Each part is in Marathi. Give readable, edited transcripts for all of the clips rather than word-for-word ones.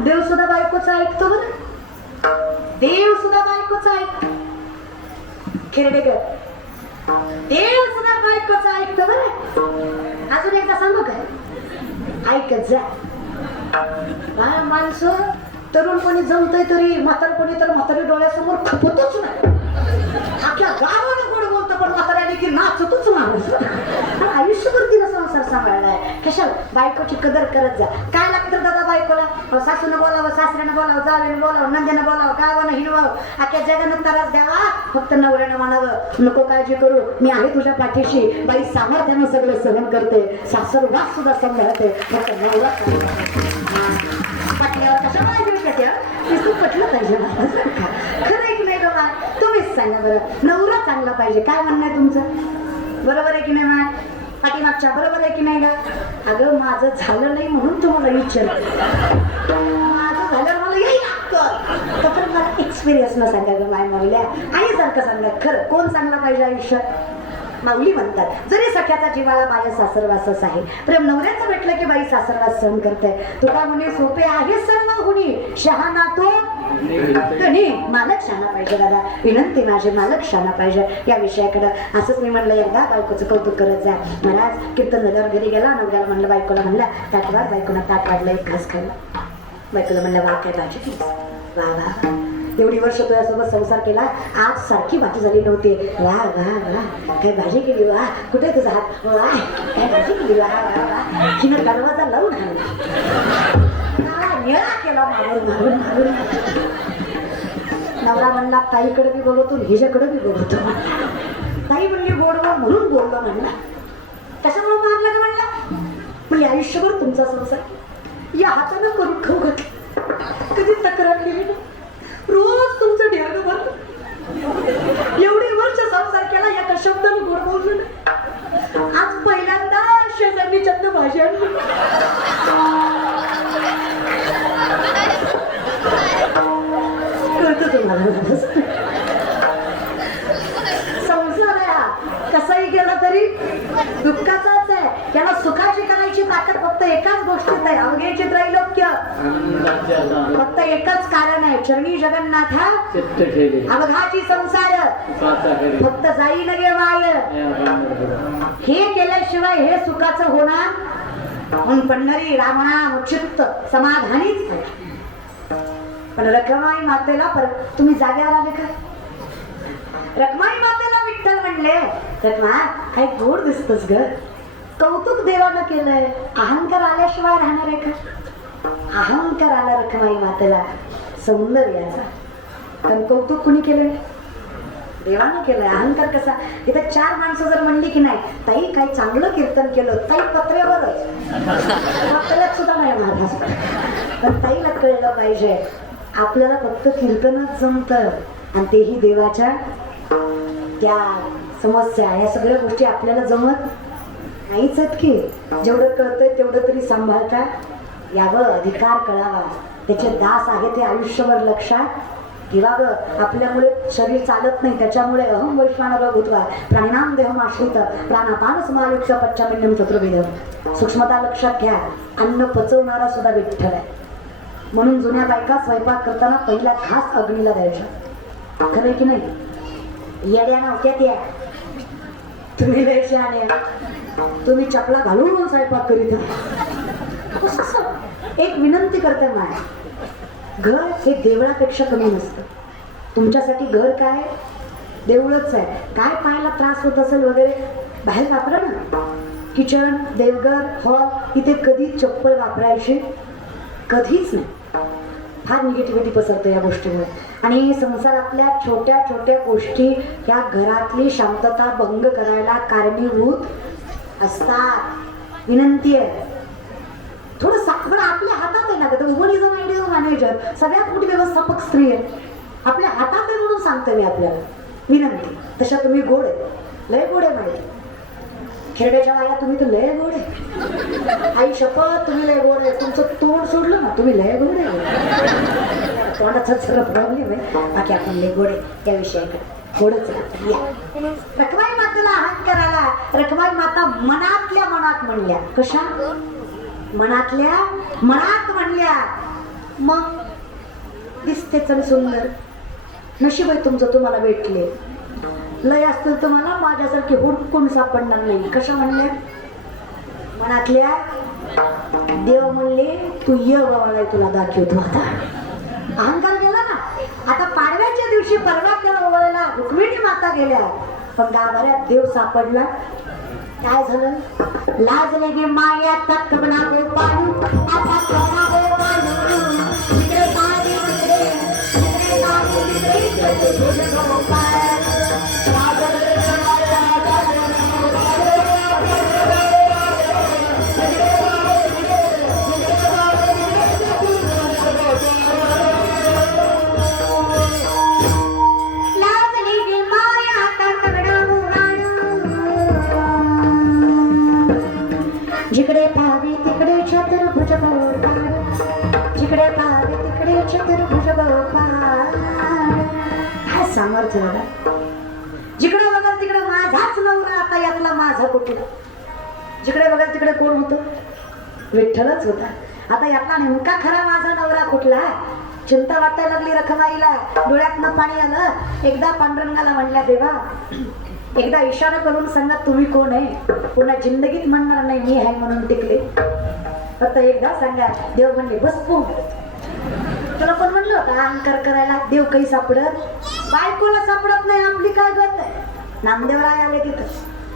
देव सुद्धा बायकोचं ऐकतो बरं, देव सुद्धा बायकोचं ऐकतो. खेरडेकर, देव सुद्धा बायकोचं ऐकतो बरं. अजून एकदा सांगू काय, ऐकत जा. माणसं तरुण कोणी जमतय तरी म्हातार कोणी तर म्हातारी डोळ्यासमोर खपतच नाही. अख्ख्या गावाला गोड बोलतो पण म्हाताऱ्याने की नाचतच माणूस. आयुष्यभर तिला संसार सांभाळलाय. कशाला बायकोची कदर करत जा. काय लागतं दादा बायकोला? सासूनं बोलावं, सासऱ्यानं बोलावं, जावेनं बोलावं, नंद्यानं बोलावं, गावानं हिरवावं, अख्ख्या जगानं त्रास द्यावा. फक्त नवऱ्यानं म्हणावं नको काळजी करू, मी आहे तुझ्या पाठीशी. बाई सामर्थ्यानं सगळं सहन करते, सासरवास सुद्धा सांभाळते. फक्त नवरा पटल्यावर कशाला पटलं पाहिजे. खरं आहे की नाही बाबा? तुम्हीच सांगा बरं. नवरा चांगला पाहिजे, काय म्हणणं आहे तुमचं? बरोबर आहे की नाही? मा पाठीमागच्या बरोबर आहे की नाही गा? अगं माझं झालं नाही म्हणून तुम्हाला विचारलं. माझं झाल्यावर मला येईल लागतं. तर मला एक्सपिरियन्स न सांगा ग माय माऊल्या, आईसारखं सांगा. खरं कोण चांगला पाहिजे आयुष्यात? माऊली म्हणतात जरी सख्याचा जीवाला बाया सासरवासच आहे. प्रेम नवऱ्याचं भेटलं की बाई सासरवास सहन करते. तुका म्हणे सोपे आहे सर्व गुणी, शहाणा तो धनी. मालक शहाणा पाहिजे दादा, विनंती माझे मालक शहाणा पाहिजे. या विषयाकडं असंच मी म्हणलं एकदा बायकोचं कौतुक करत जा. महाराज कीर्तन नगर घरी गेला, नवऱ्याला म्हणलं बायकोला म्हणलं ताटवार. बायकोला ताट वाढलं, एक घास खाल्ला. बायकोला म्हणलं वा काय भाजी, वा वा एवढी वर्ष तुझ्यासोबत संसार केला, आज सारखी भाजी झाली नव्हती. वा वा वा काय भाजी केली, वा कुठे तुझा हात, वा काय भाजी केली, वा वा वा. हिनं दरवाजा लावून आणला केला मारून मारून मारून. नवरा म्हणला ताईकडे बी बोलवतो, हिच्याकडे बी बोलवतो. ताई म्हणली गोडवा म्हणून बोललो म्हणला. कशामुळे मारलं का म्हणला? म्हणजे आयुष्यभर तुमचा संसार या हातानं करून खाऊ घातला, कधी तक्रार केली ना. रोज तुमचं ढेरगं भरलं. एवढी वर्ष संसार केला, एका शब्दाने गोड बोललो ना. आज पहिल्यांदा शेजारनी चंद भाजी आणली. कळतं तुम्हाला संसार आहे हा. कसाही गेला तरी दुःखाचाच आहे. त्याला सुखाची करायची ताकद फक्त एकाच गोष्टीत आहे, अवघेचे त्रैलोक्य. फक्त एकच कारण आहे, चरणी जगन्नाथा अवघाची संसार. फक्त जाई नगे माय. हे केल्याशिवाय हे सुखाचं होणार. म्हणून पंढरी रामनाम चित्त समाधानीच आहे. पण रखमाई मातेला तुम्ही जाग्यावर आले का? रखमाई मातेला विठ्ठल म्हणले रखमा काय गोड दिसतस ग. कौतुक देवानं केलंय, अहंकार आल्याशिवाय राहणार आहे का? अहंकार आला रखमाई मातेला सौंदर्याचा. पण कौतुक कुणी केलंय? देवानं केलंय. अहंकार कसा? इथं चार माणसं जर म्हणली की नाही ताई काही चांगलं कीर्तन केलं, ताई पत्र्यावरच पत्र्यात सुद्धा नाही महाराज. पण ताईला कळलं पाहिजे आपल्याला फक्त कीर्तनच जमतं, आणि तेही देवाच्या त्या समस्या या सगळ्या गोष्टी आपल्याला जमत नाहीच आहेत की. जेवढं कळतंय तेवढं तरी सांभाळता यावं, अधिकार कळावा. त्याचे दास आहे ते आयुष्यभर लक्षात घ्यावं. आपल्यामुळे शरीर चालत नाही, त्याच्यामुळे अहम वैश्वानर भूत्वा प्राणिनाम देहम आश्रित प्राणापान समायुक्त पच्चामिन्यम चतुर्वेद. सूक्ष्मता लक्षात घ्या. अन्न पचवणारा सुद्धा विठ्ठल आहे. म्हणून जुन्या बायका स्वयंपाक करताना पहिला घास अग्नीला द्यायचा. खरं की नाही? येड्या नव्हत्या त्या. तुम्ही वेळचे आले, तुम्ही चपला घालून स्वयंपाक करीत. एक विनंती करते माय, घर हे देवळापेक्षा कमी नसतं. तुमच्यासाठी घर काय? देवळच आहे. काय पाहायला त्रास होत असेल वगैरे बाहेर वापरा ना. किचन, देवघर, हॉल इथे कधीच चप्पल वापरायची कधीच नाही. फार निगेटिव्हिटी पसरते या गोष्टीमुळे. आणि संसारातल्या छोट्या छोट्या गोष्टी या घरातली शांतता भंग करायला कारणीभूत असतात. विनंती आहे थोडं साखर आपल्या हातात आहे ना. तर one is an ideal manager, सगळ्यात मोठी व्यवस्थापक स्त्री आहे. आपल्या हातात आहे म्हणून सांगते मी आपल्याला. विनंती तशा तुम्ही गोड आहे, लय गोड आहे माहिती. खेड्याच्या आया तुम्ही तर लय गोड आहे. आई शपथ तुम्ही लय गोड आहे. तुमचं तोंड सोडलं ना तुम्ही लय गोड आहे. तोंडाचा सगळं प्रॉब्लेम आहे, बाकी आपण लय गोड आहे. त्या विषयाकडे गोडच राहतं. रखमाई मातेला अहंकार आला. रखमाई माता मनातल्या मनात म्हणल्या. कशा? मनातल्या मनात म्हणल्या मग दिसते चल सुंदर, नशीब आहे तुमचं, तुम्हाला भेटले. लय असतील तुम्हाला माझ्यासारखी हुडकून सापडणार नाही. कशा म्हणल्या मनातल्या? देव म्हणले तू ये बाबाला तुला दाखवतो. आता अहंकार गेला ना. आता पाडव्याच्या दिवशी परवा केला ओवाळायला रुक्मिणी माता गेल्या, पण गाभाऱ्यात देव सापडला. काय झालं? लाजले गे माया तक बना गो पाडू, आता बना गो पाडू, इकडे पाडी तिकडे, इकडे पाडी तिकडे, तुझे गो पाड. जिकडे पाहावे तिकडे चतुर्भुज गोपाळ, जिकडे पाहावे तिकडे चतुर्भुज गोपाळ. काय सामर्थ्य बघा. जिकडे बघाल तिकडे माझाच नवरा, आता यातला माझा कुठला? जिकडे बघाल तिकडे कोण होतं? विठ्ठलच होता. आता यातला नेमका खरा माझा नवरा कुठला? चिंता वाटायला लागली रखमाईला. डोळ्यातनं पाणी आलं. एकदा पांडुरंगाला म्हणल्या देवा एकदा इशारा करून सांगा तुम्ही कोण आहे. पुन्हा जिंदगीत म्हणणार नाही मी आहे म्हणून टिकले. फक्त एकदा सांगा. देव म्हणले बस तू. तुला पण म्हणलं होतं अहंकार करायला. देव काही सापडत बायकोला सापडत नाही. आपली काय गत आहे? नामदेवराय आले तिथं.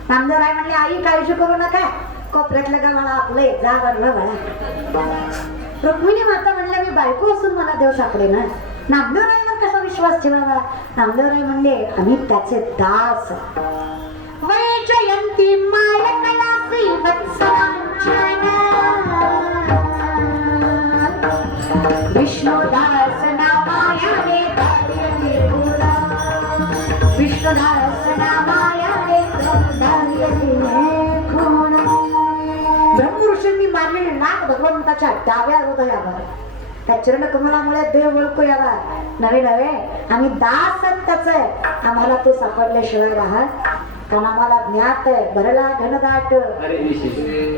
नामदेवराय म्हणले आई काळजी करू नका, कोपऱ्यातलं गावाला आपले जा बरं बाळा. रुक्मिणी माता म्हणल्या मी बायको असून मला देव सापडे ना. नामदेवरायावर कसा विश्वास ठेवावा? नामदेवराय म्हणले आम्ही त्याचे दास. वैजयंती माय कलासी वत्सलांचन, विष्णुदास नामायाने धार्यते गुणा, विष्णुदास नामायाने धार्यते गुणा. ब्रह्मऋषींनी मारलेले नाग भगवंताच्या डाव्या हृदयावर. त्या चरण कमलामुळे देव ओळखू यावा. नवे नवे आम्ही दास त्याच आहे. आम्हाला तो सापडल्याशिवाय राहत कारण आम्हाला ज्ञात आहे भरला घनदाट.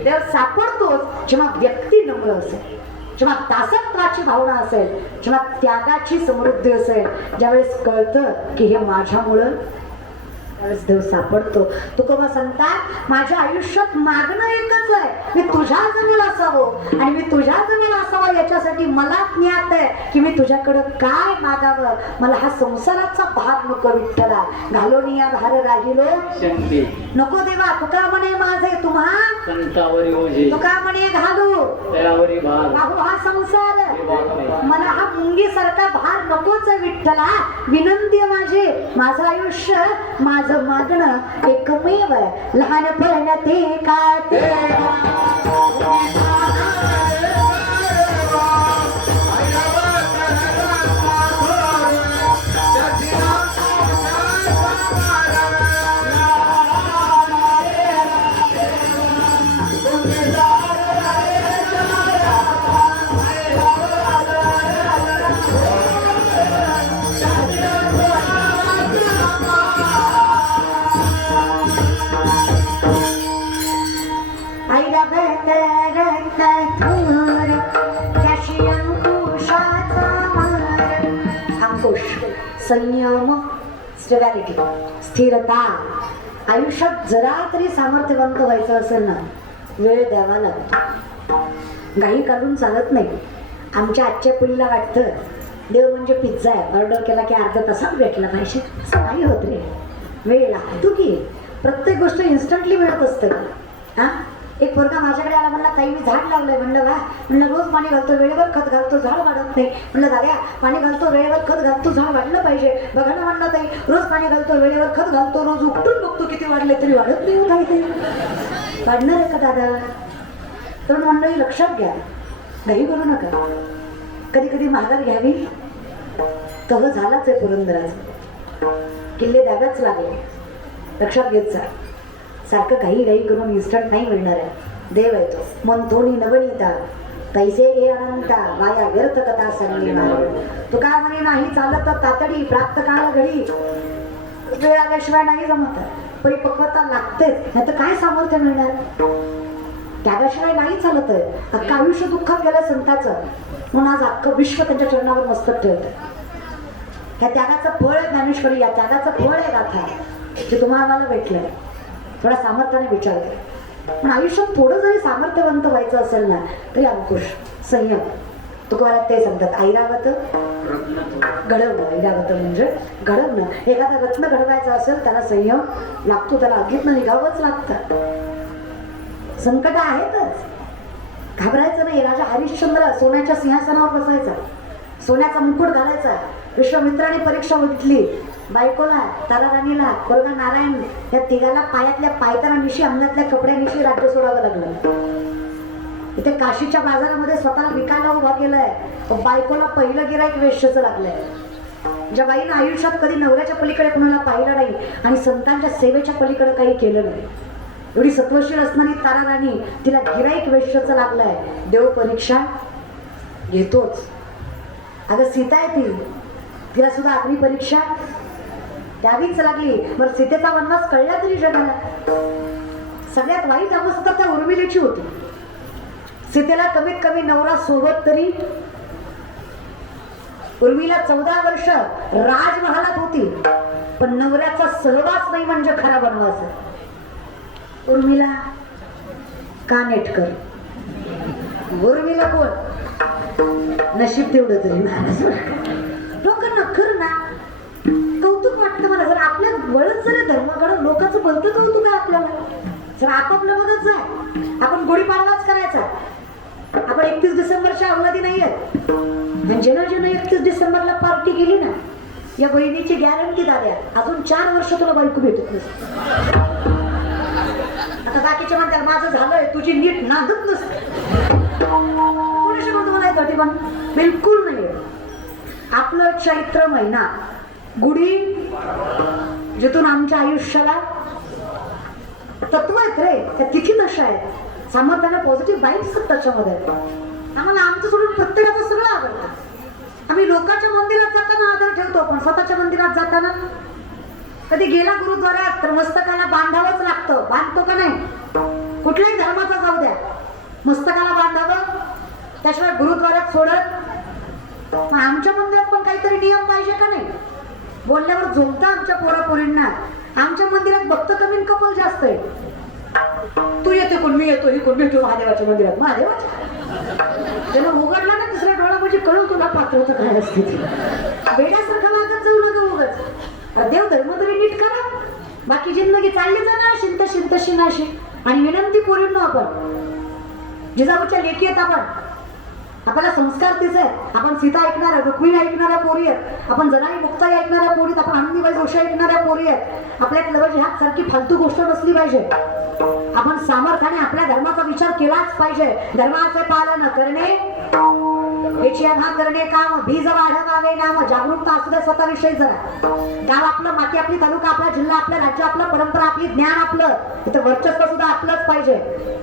देव सापडतोच जेव्हा व्यक्ती नम्र असेल, जेव्हा दासत्वाची भावना असेल, जेव्हा त्यागाची समृद्धी असेल. ज्यावेळेस कळतं की हे माझ्यामुळं, त्यावेळेस देव सापडतो. तुकोबा सांगतात माझ्या आयुष्यात मागणं एकच आहे, मी तुझ्या जवळ असावं आणि मी तुझ्या जवळ असावं याच्यासाठी मला ज्ञात आहे की मी तुझ्याकडं काय मागावं. मला हा संसाराचा भार नको विठ्ठला, घालून या भार राहिलो नको देवा. तुका म्हणे माझे तुम्हा तुका म्हणे घालू बाहू हा संसार, मला हा मुंगीसारखा भार नकोच आहे विठ्ठला. विनंती आहे माझी, माझं आयुष्य माझं मागणं एकमेव आहे. लहानपण ते का संयम, स्टेबिलिटी, स्थिरता. आयुष्यात जरा तरी सामर्थ्यवंत व्हायचं असेल ना, वेळ द्यावा लागतो. घाई काढून चालत नाही. आमच्या आजच्या पिढीला वाटतं देव म्हणजे पिझ्झा आहे, ऑर्डर केला की अर्धा तासात भेटला पाहिजे. असं नाही होत रे. वेळ लागतो की. प्रत्येक गोष्ट इन्स्टंटली मिळत असते. हा एक पोरगा माझ्याकडे आला, म्हणला ताई मी झाड लावलंय. म्हणलं वा. म्हणलं रोज पाणी घालतो, वेळेवर खत घालतो, झाड वाढत नाही. म्हणलं दाद्या पाणी घालतो, वेळेवर खत घालतो, झाड वाढलं पाहिजे. बघा ना म्हणलं ताई रोज पाणी घालतो, वेळेवर खत घालतो, रोज उपटून बघतो किती वाढले तरी वाढत नाही. काय ते वाढणार आहे का दादा? तर मंडळी लक्षात घ्या, घाई करू नका. कधी कधी माघार घ्यावी. तह झालाच आहे पुरंदराचा. किल्ले द्यावेच लागले. लक्षात घेत जा. सारखं घाई घाई करून इन्स्टंट नाही मिळणार आहे. देव आहे तो. मन थोडी नवनीता पैसे घे अनंता, माया व्यर्थ कथा सांगली माया. तुका म्हणे नाही चालत तातडी, प्राप्त काळ घडी. वेळ आल्याशिवाय नाही जमत. परिपक्वता लागतेच, नाही तर काय सामर्थ्य मिळणार? त्यागाशिवाय नाही चालत आहे. अख्खं आयुष्य दुःखात गेलं संतांचं, म्हणून आज अख्खं विश्व त्यांच्या चरणावर मस्तक ठेवतं. ह्या त्यागाचं फळ आहे ज्ञानेश्वरी, या त्यागाचं फळ आहे गाथा, जे तुम्हाला मला भेटलंय. थोड्या सामर्थ्याने विचारते, पण आयुष्यात थोडं जरी सामर्थ्यवंत व्हायचं असेल ना तरी अंकुश, संयम. तुकोबारात ते सांगतात, ऐरावत घडवणं. ऐरावत म्हणजे घडवणं. एखादा रत्न घडवायचं असेल त्याला संयम लागतो, त्याला आगीतनं निघावंच लागतं. संकट आहेतच, घाबरायचं नाही. राजा हरिश्चंद्र सोन्याच्या सिंहासनावर बसायचा, सोन्याचा मुकुट घालायचा. विश्वामित्राने परीक्षा बघितली, बायकोला, तारा राणीला, कोरगा नारायण या तिघाला पायातल्या पायतानानिशी, अंगातल्या कपड्यानिशी राज्य सोडावं लागलं. इथे काशीच्या बाजारामध्ये स्वतःला विकायला उभा केलाय. बायकोला पहिलं गिराईक वेश्येचं लागलंय. ज्या बाईनं आयुष्यात कधी नवऱ्याच्या पलीकडे कुणाला पाहिलं नाही आणि संतांच्या सेवेच्या पलीकडे काही केलं नाही, एवढी सत्वशील असणारी तारा राणी, तिला गिराईक वेश्येचं लागलंय. देव परीक्षा घेतोच. अगं सीता आहे ती, तिला सुद्धा अग्नी परीक्षा द्यावीच लागली. बरं, सीतेचा वनवास कळला तरी जगाला. सगळ्यात वाईट अवस्था त्या उर्मिलेची होती. सीतेला कमीत कमी नवरा सोबत तरी. उर्मिला 14 वर्ष राजमहालात होती, पण नवऱ्याचा सहवास नाही म्हणजे खरा वनवास. उर्मिला का नेटकर, उर्मिला कोण, नशीब तेवढं तरी. लोकांना खरं ना कौतुक वाटतं मला. जर आपल्या वळच जरी धर्माकडं लोकांचं भलतं कौतुक आहे आपल्याला. जर आपापलं बघत जाय, आपण गुढीपाडवाच करायचा. आपण 31 डिसेंबरच्या अवलादी नाही आहेत. ज्यानं 31 डिसेंबरला पार्टी केली ना, या बहिणीची गॅरंटी दाद्या अजून 4 वर्ष तुला बायको भेटत नसते. आता बाकीच्या म्हणतात माझं झालंय, तुझी नीट नांदत नसते. कोणाशी म्हणतो मला येत पण बिलकुल नाही. आपलं चैत्र महिना गुढी, जिथून आमच्या आयुष्याला तत्व आहेत रे, त्या तिथी दशा आहेत. सामर्थ्याने पॉझिटिव्ह वाईब्स त्याच्यामध्ये. आम्हाला आमचं सोडून प्रत्येकाचं सगळं आवडतं. आम्ही लोकांच्या मंदिरात जाताना आदर ठेवतो, पण स्वतःच्या मंदिरात जाताना कधी गेला गुरुद्वारात तर मस्तकाला बांधावंच लागतं. बांधतो का नाही, कुठल्याही धर्माचा जाऊ द्या, मस्तकाला बांधावं, त्याशिवाय गुरुद्वारात सोडत. आमच्या मंदिरात पण काहीतरी नियम पाहिजे का नाही. बोलल्यावर झोमतं आमच्या पोरापोरींना. आमच्या मंदिरात भक्त कमी कपल जास्त आहे. तू येते कोण, मी येतो, ही कोण भेटू महादेवाच्या मंदिरात. महादेवाच्या त्याला उघडला ना दुसऱ्या डोळा म्हणजे कळून तुला पात्रता काय असते. वेड्यासारखा वागत जाऊ नका उगाच. देव धर्म तरी नीट करा, बाकी जिंदगी चालली जाणार शिंत शिंत शिनाशी. आणि विनंती पोरींनो, आपण जिजाऊच्या लेखी आहेत, आपल्याला संस्कार तिचे आहेत. आपण सीता ऐकणाऱ्या, रुक्मिणी ऐकणाऱ्या पोरी आहेत. आपण जनाई मुक्ताई ऐकणाऱ्या पोरीत, आपण आनंदीबाई जोशी ऐकणाऱ्या पोरी आहेत. आपल्यात लवज ह्या सारखी फालतू गोष्ट नसली पाहिजे. आपण सामर्थ्याने आपल्या धर्माचा विचार केलाच पाहिजे. धर्माचे पालन करणे, विचारणा करणे काम, बीज वाढवावे नाम. जागरूकता असू द्या स्वतःविषयी जरा. गाव आपलं, माती आपली, तालुका आपला, जिल्हा आपला, राज्य आपलं, परंपरा आपली, ज्ञान आपलं. इथं वर्चस्व सुद्धा आपलंच पाहिजे.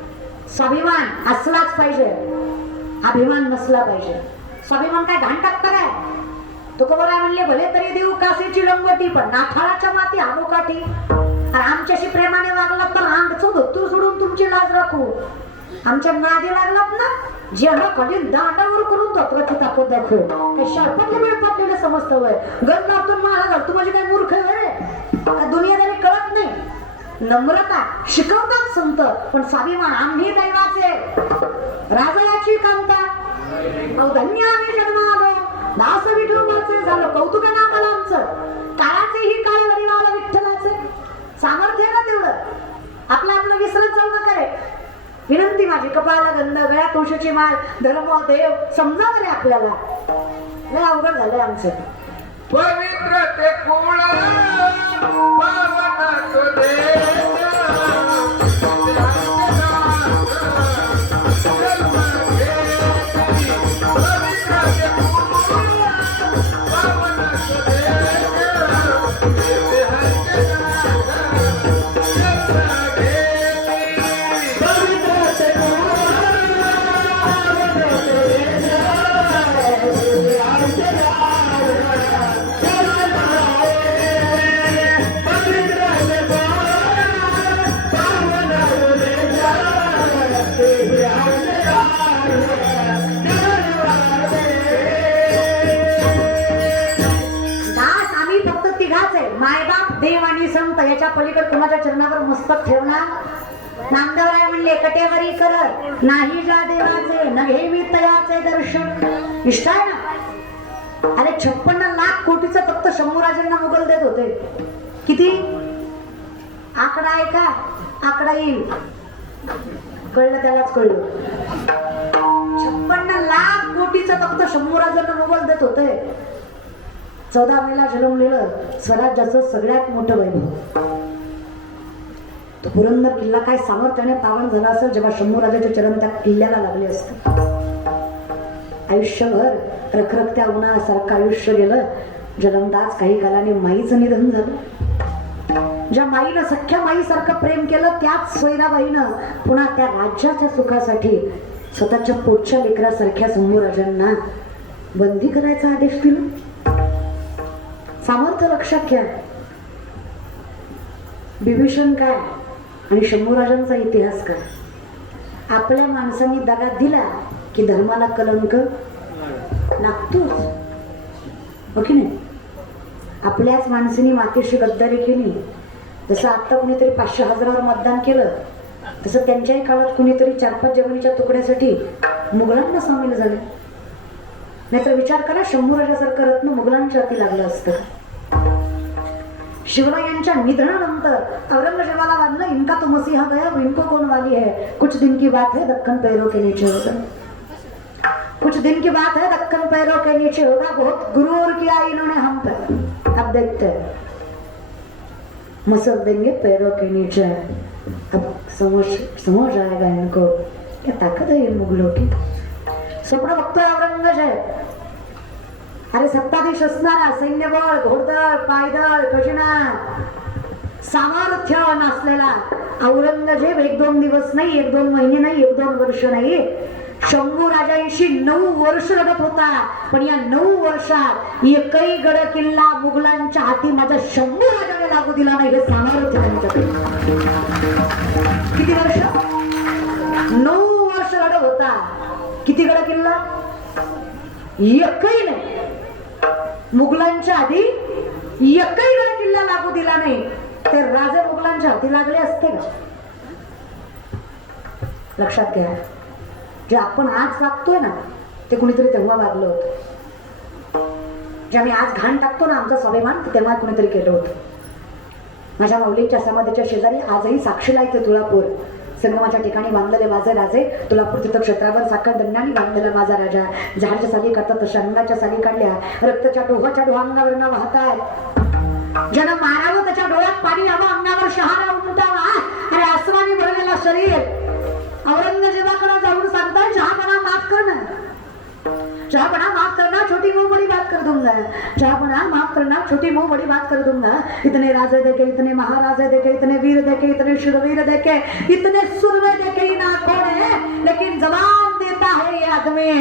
स्वाभिमान असलाच पाहिजे, अभिमान नसला पाहिजे. स्वाभिमान काय घाण टाकतं काय. तुकोबाराय म्हणले, भले तरी देऊ कासेची लंगोटी, पण नाथाळाच्या माती आमोकाठी. आणि आमच्याशी प्रेमाने वागलात तर अंगचं धोतर सोडून तुमची लाज राखू. आमच्या नादी लागलात ना, जेव्हा कधी दांडावर करून धोत्राची ताकद दाखव. काही शार्पटले मिळपटलेलं समजतं वय. गण लावतो मला घालतो म्हणजे काय मूर्ख आहे रे. दुनियादारी कळत नाही. नम्रता शिकवतात संत, पण स्वाभिमान आम्ही दैवाचे राजाची कांता. धन्य आम्ही जन्मालो, दास विठोबाचे झालं. कौतुक आहे ना आम्हाला आमचं. काळाचेही काळ वडिलाला विठ्ठलाचे. सामर्थ्य आहे ना तेवढं. आपलं विसरत जाऊ नका रे. विनंती माझी, कपाळाला गंध, गळ्यात तुळशीची माळ, धर्म देव समजा रे आपल्याला. लय अवघड झालंय आमचं. पवित्र ते कुळ पावन सुदेश. मायबाप देव आणि संत याच्या पलीकडे कुणाच्या चरणावर मस्तक ठेवणार? नामदेवराय म्हणले कटेवरी कर नाही जा देवाचे न घे मी तयाचे दर्शन. इष्ट आहे ना? अरे 56 लाख कोटीचं फक्त शंभूराजांना मुघल देत होते. किती आकडा आहे का? आकडा येईल, कळलं त्यालाच कळलं. 56 लाख कोटीचं फक्त शंभूराजांना मुघल देत होते. 14 मेला जन्मलेलं स्वराज्याचं सगळ्यात मोठं वैभव. तो पुरंदर किल्ला काय सामर्थ्याने पावन झाला असेल जेव्हा शंभूराजाचे चरण त्या किल्ल्याला लागले असते. आयुष्यभर रखरखत्या उन्हासारखं आयुष्य गेलं. जन्मताच काही कालाने माईचं निधन झालं. ज्या माईनं सख्या माईसारखं प्रेम केलं त्याच सोयराबाईनं पुन्हा त्या राज्याच्या सुखासाठी स्वतःच्या पोटच्या लेकरासारख्या शंभूराजांना बंदी करायचा आदेश दिला. सामर्थ्य लक्षात घ्या. विभीषण काय आणि शंभूराजांचा इतिहास काय. आपल्या माणसांनी दगा दिला की धर्माला कलंक लागतोच, हो की नाही? आपल्याच माणसांनी मातेशी गद्दारी केली. जसं आता कुणीतरी 500,000वर मतदान केलं तसं त्यांच्याही काळात कुणीतरी 4-5 जमिनीच्या तुकड्यासाठी मुघलांना सामील झाले. नाहीतर विचार करा, शंभूराजासारखं रत्न मुघलांच्या हाती लागलं असतं. शिवरायांच्या निधनानंतर औरंगजेबाला वाटलं इनका तो मसीहा गया इनको कौन वाली है. कुछ दिन की बात है दक्कन पैरों के नीचे होगा. कुछ दिन की बात है दक्कन पैरों के नीचे होगा. बहुत गुरूर किया इन्होंने हम पर. अब देखते हैं मसल देंगे पैरों के नीचे. अब समझ आएगा इनको क्या ताकत है इन मुगलों की. स्वप्न बघतोय औरंगजेब. अरे सत्ताधीश असणारा सैन्यबळ, घोडदळ, पायदळ, खजिना, सामर्थ्य नसलेला औरंगजेब 1-2 दिवस नाही, 1-2 महिने नाही, 1-2 वर्ष नाही, शंभूराजांशी 9 वर्ष लढत होता. पण या 9 वर्षात एकही गड किल्ला मुघलांच्या हाती माझ्या शंभूराजाने लागू दिला नाही. हे सामर्थ्य त्यांच्याकडे. किती वर्ष? 9 वर्ष लढत होता. किती गड किल्ला? एकही नाही. मुघलांच्या आधी एकही गड किल्ला लागू दिला नाही. ते राजे मुघलांच्या हाती लागले असते का? लक्षात घ्या, जे आपण आज वागतोय ना ते कुणीतरी तेव्हा वागलं होतं. जे आम्ही आज घाण टाकतो ना आमचा स्वाभिमान, तेव्हा कुणीतरी केलं होतं. माझ्या माऊलींच्या समाधीच्या शेजारी आजही साक्षीला इथे तुळापूर संगमाच्या ठिकाणी बांधलेले माझे राजे, तुळापूर तीर्थक्षेत्रावर साखर दंडाने बांधलेला माझा राजा. झाडच्या साली काढतात तशा अंगाच्या साली काढल्या, रक्ताच्या डोहाच्या डोहांगावरनं वाहताय. ज्यानं मारावं त्याच्या डोळ्यात पाणी यावं, अंगावर शहारा उमटावा. अरे आसमानी भरलेला शरीर औरंगजेबाकडे जाऊन सांगताय चहापणा माफ करणं, चहापणा माफ करना, छोटी मुंह बड़ी बात कर दूंगा. चहापणा माफ करना, छोटी मुंह बड़ी बात कर दूंगा. इतने राजे देखे, इतने महाराजे देखे, इतने वीर देखे, इतने शूरवीर देखे, इतने सुरवे देखे ही ना कौन है, लेकिन जवान देता है ये आदमी.